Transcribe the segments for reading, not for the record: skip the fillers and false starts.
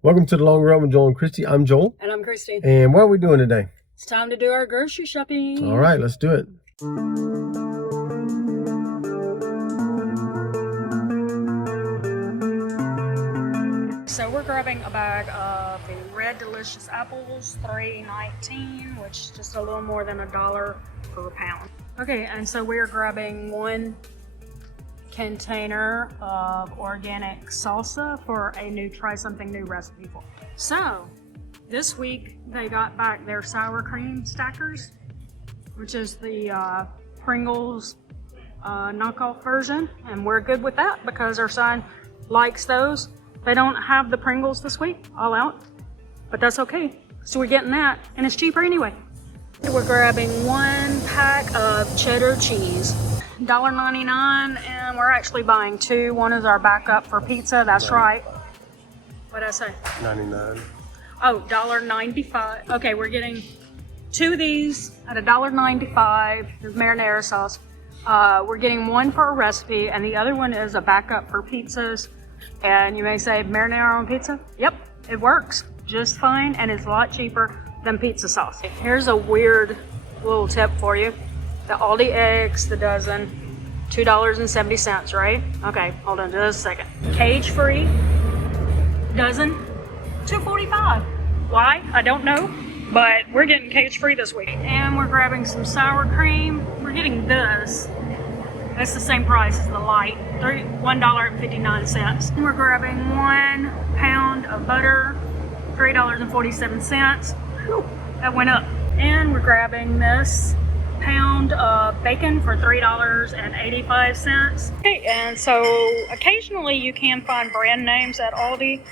Welcome to the Long Run with Joel and Christy. I'm Joel. And I'm Christy. And what are we doing today? It's time to do our grocery shopping. All right, let's do it. So we're grabbing a bag of the Red Delicious apples, $3.19, which is just a little more than $1 per pound. Okay, and so we're grabbing one container of organic salsa for a try something new recipe for. So this week they got back their sour cream stackers, which is the Pringles knockoff version, and we're good with that because our son likes those. They don't have the Pringles this week, all out, but that's okay. So we're getting that, and it's cheaper anyway. We're grabbing one pack of cheddar cheese, $1.99, and we're actually buying two. One is our backup for pizza, that's right. What'd I say? 99. Oh, $1.95. Okay, we're getting two of these at $1.95. There's marinara sauce. We're getting one for a recipe, and the other one is a backup for pizzas. And you may say, marinara on pizza? Yep, it works just fine, and it's a lot cheaper than pizza sauce. Here's a weird little tip for you. The Aldi eggs, the dozen, $2.70, right? Okay, hold on just a second. Cage-free dozen, $2.45. Why? I don't know, but we're getting cage-free this week. And we're grabbing some sour cream. We're getting this. That's the same price as the light, $1.59. We're grabbing 1 pound of butter, $3.47. Whew, that went up. And we're grabbing this pound of bacon for $3.85. Okay, and so occasionally you can find brand names at Aldi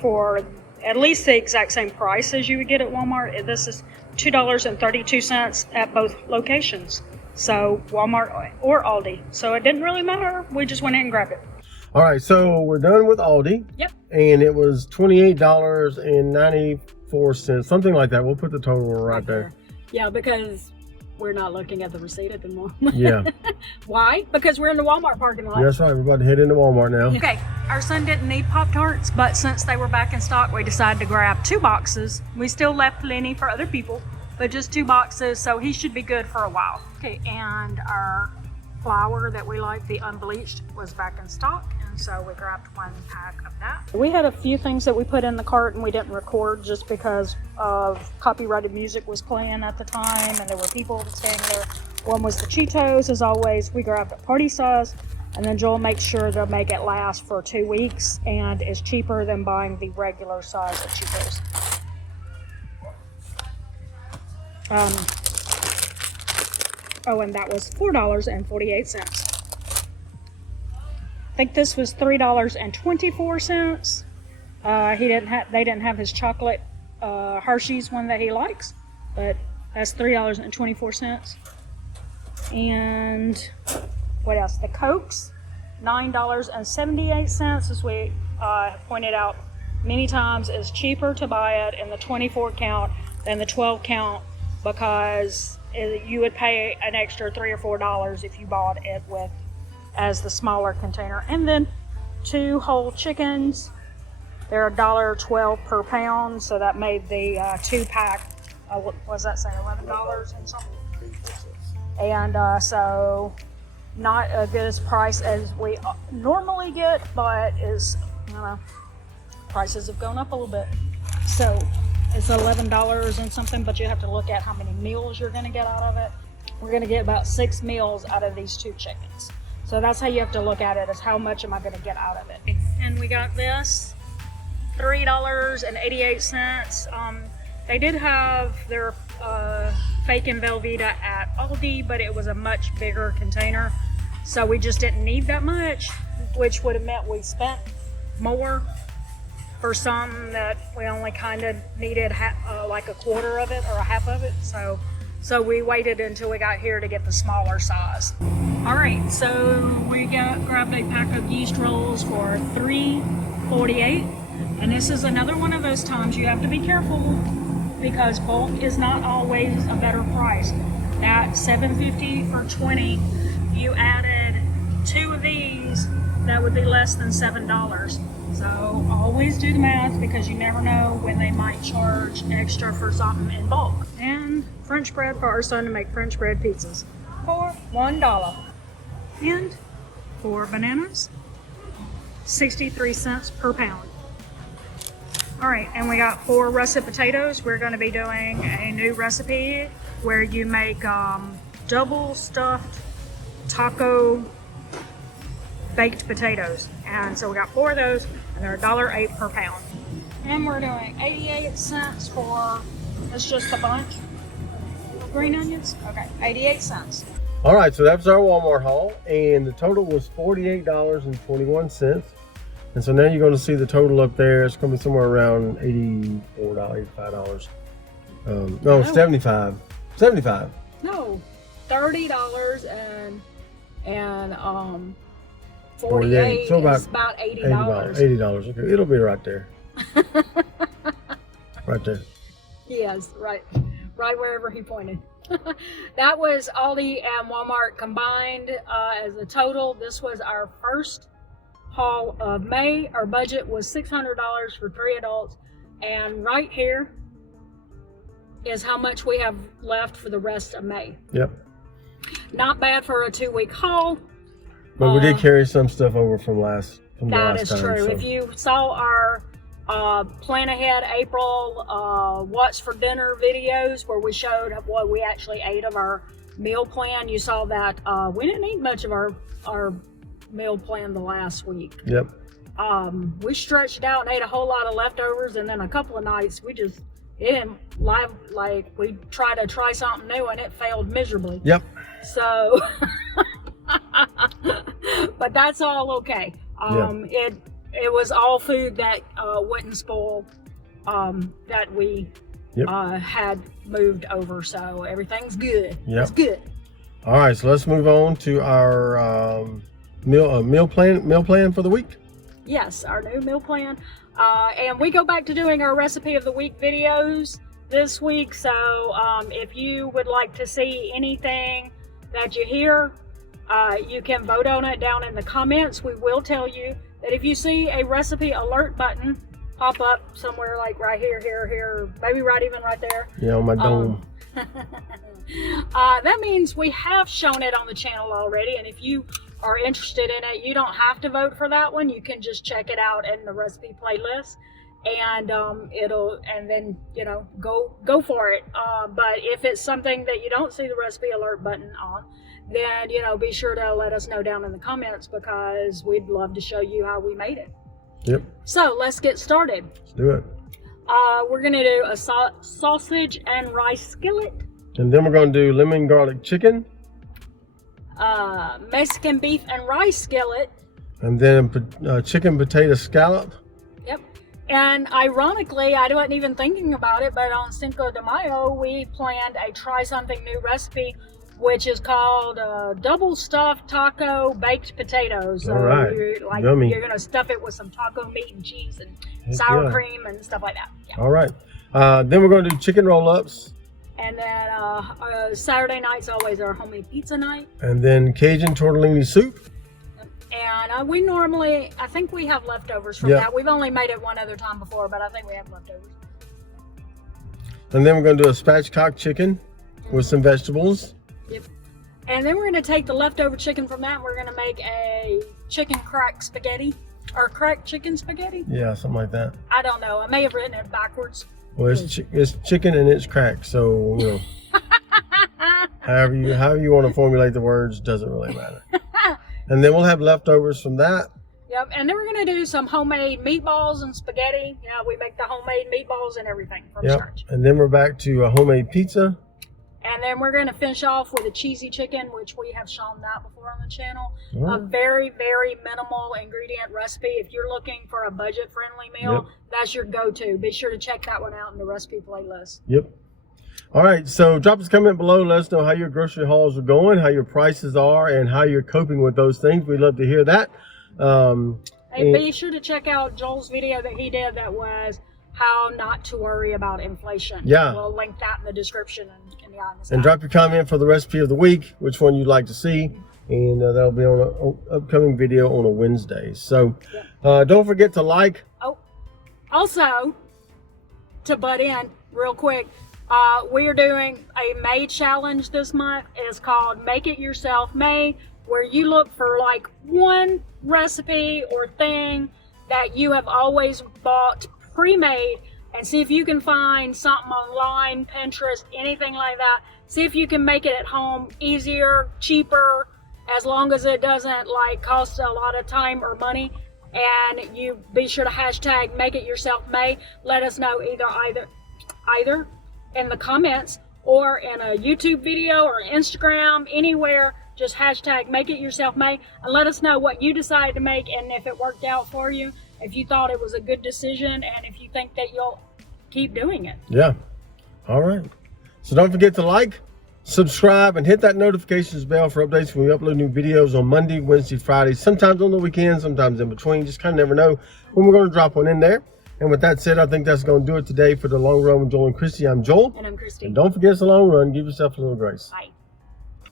for at least the exact same price as you would get at Walmart. This is $2.32 at both locations. So Walmart or Aldi. So it didn't really matter. We just went in and grabbed it. All right, so we're done with Aldi. Yep. And it was $28.94, something like that. We'll put the total right there. Yeah, because we're not looking at the receipt at the moment. Yeah. Why? Because we're in the Walmart parking lot. That's right. We're about to head into Walmart now. Okay, our son didn't need Pop-Tarts, but since they were back in stock, we decided to grab 2 boxes. We still left plenty for other people, but just 2 boxes, so he should be good for a while. Okay, and our flour that we like, the unbleached, was back in stock, and so we grabbed 1 pack of that. We had a few things that we put in the cart and we didn't record just because of copyrighted music was playing at the time, and there were people standing there. One was the Cheetos, as always. We grabbed a party size, and then Joel makes sure to make it last for 2 weeks, and it's cheaper than buying the regular size of Cheetos. Oh, and that was $4.48. I think this was $3.24. They didn't have his chocolate Hershey's one that he likes, but that's $3.24. And what else? The Cokes, $9.78, as we pointed out many times, is cheaper to buy it in the 24 count than the 12 count because you would pay an extra $3 or $4 if you bought it with as the smaller container. And then 2 whole chickens, they're $1.12 per pound, so that made the 2-pack, what does that say, $11 and something? And so not a good as price as we normally get, but is, prices have gone up a little bit. So it's $11 and something, but you have to look at how many meals you're going to get out of it. We're going to get about 6 meals out of these 2 chickens. So that's how you have to look at it, is how much am I going to get out of it. And we got this, $3.88. They did have their fake and Velveeta at Aldi, but it was a much bigger container. So we just didn't need that much, which would have meant we spent more for some that we only kind of needed like a quarter of it or a half of it. So we waited until we got here to get the smaller size. All right, so we grabbed a pack of yeast rolls for $3.48. And this is another one of those times you have to be careful because bulk is not always a better price. At $7.50 for 20, you added 2 of these, that would be less than $7. So always do the math because you never know when they might charge extra for something in bulk. And French bread for our son to make French bread pizzas for $1. And 4 bananas, 63 cents per pound. All right, and we got 4 russet potatoes. We're gonna be doing a new recipe where you make double stuffed taco baked potatoes. And so we got 4 of those, and they're $1.08 per pound. And we're doing 88 cents for, it's just a bunch of green onions. Okay, 88 cents. All right, so that's our Walmart haul, and the total was $48.21. And so now you're going to see the total up there. It's going to be somewhere around $84, $85. No, 75. 75. No, $30 and 48, so about is about $80. $80. Okay, it'll be right there. Right there. Yes, right wherever he pointed. That was Aldi and Walmart combined as a total. This was our first haul of May. Our budget was $600 for 3 adults, and right here is how much we have left for the rest of May. Yep. Not bad for a 2-week haul. But we did carry some stuff over from the last time. That is true. So. If you saw our plan ahead April what's for dinner videos where we showed what we actually ate of our meal plan, you saw that we didn't eat much of our meal plan the last week. Yep. We stretched out and ate a whole lot of leftovers, and then a couple of nights we just we tried to try something new and it failed miserably. Yep. So but that's all okay. It was all food that wouldn't spoil, that we had moved over, so everything's good. Yep. It's good. All right, so let's move on to our meal plan for the week. Yes, our new meal plan. And we go back to doing our recipe of the week videos this week. So if you would like to see anything that you hear, you can vote on it down in the comments. We will tell you that if you see a recipe alert button pop up somewhere like right here, maybe even right there. Yeah, on my dome. That means we have shown it on the channel already, and if you are interested in it, you don't have to vote for that one. You can just check it out in the recipe playlist, and then go for it. But if it's something that you don't see the recipe alert button on, then be sure to let us know down in the comments, because we'd love to show you how we made it. Yep. So let's get started. Let's do it. We're gonna do a sausage and rice skillet, And then we're going to do lemon garlic chicken. Mexican beef and rice skillet. And then chicken potato scallop. Yep. And ironically, I wasn't even thinking about it, but on Cinco de Mayo, we planned a try something new recipe, which is called double stuffed taco baked potatoes. So all right. Yummy. You're going to stuff it with some taco meat and cheese and sour cream and stuff like that. Yeah. All right. Then we're going to do chicken roll-ups. And then Saturday night's always our homemade pizza night. And then Cajun tortellini soup. And we normally, I think we have leftovers from that. We've only made it one other time before, but I think we have leftovers. And then we're going to do a spatchcock chicken with some vegetables. Yep. And then we're going to take the leftover chicken from that, and we're going to make a chicken crack spaghetti. Or cracked chicken spaghetti? Yeah, something like that. I don't know. I may have written it backwards. Well, it's chicken and it's cracked, so however you want to formulate the words doesn't really matter. And then we'll have leftovers from that. Yep, and then we're going to do some homemade meatballs and spaghetti. Yeah, we make the homemade meatballs and everything from scratch. And then we're back to a homemade pizza. And then we're going to finish off with a cheesy chicken, which we have shown that before on the channel. Right. A very, very minimal ingredient recipe. If you're looking for a budget-friendly meal, that's your go-to. Be sure to check that one out in the recipe playlist. Yep. All right, so drop us a comment below. Let us know how your grocery hauls are going, how your prices are, and how you're coping with those things. We'd love to hear that. Hey, be sure to check out Joel's video that he did that was how not to worry about inflation. Yeah. We'll link that in the description and in the And drop your comment for the recipe of the week, which one you'd like to see. and that'll be on an upcoming video on a Wednesday. So don't forget to like. Oh, also, to butt in real quick, we're doing a May challenge this month. It's called Make It Yourself May, where you look for like one recipe or thing that you have always bought pre-made and see if you can find something online, Pinterest, anything like that. See if you can make it at home easier, cheaper, as long as it doesn't like cost a lot of time or money. And you be sure to hashtag Make It Yourself May. Let us know either in the comments or in a YouTube video or Instagram, anywhere. Just hashtag Make It Yourself May and let us know what you decided to make and if it worked out for you, if you thought it was a good decision, and if you think that you'll keep doing it. Yeah. All right. So don't forget to like, subscribe, and hit that notifications bell for updates when we upload new videos on Monday, Wednesday, Friday, sometimes on the weekend, sometimes in between. Just kind of never know when we're going to drop one in there. And with that said, I think that's going to do it today for The Long Run with Joel and Christy. I'm Joel. And I'm Christy. And don't forget, it's a long run. Give yourself a little grace. Bye.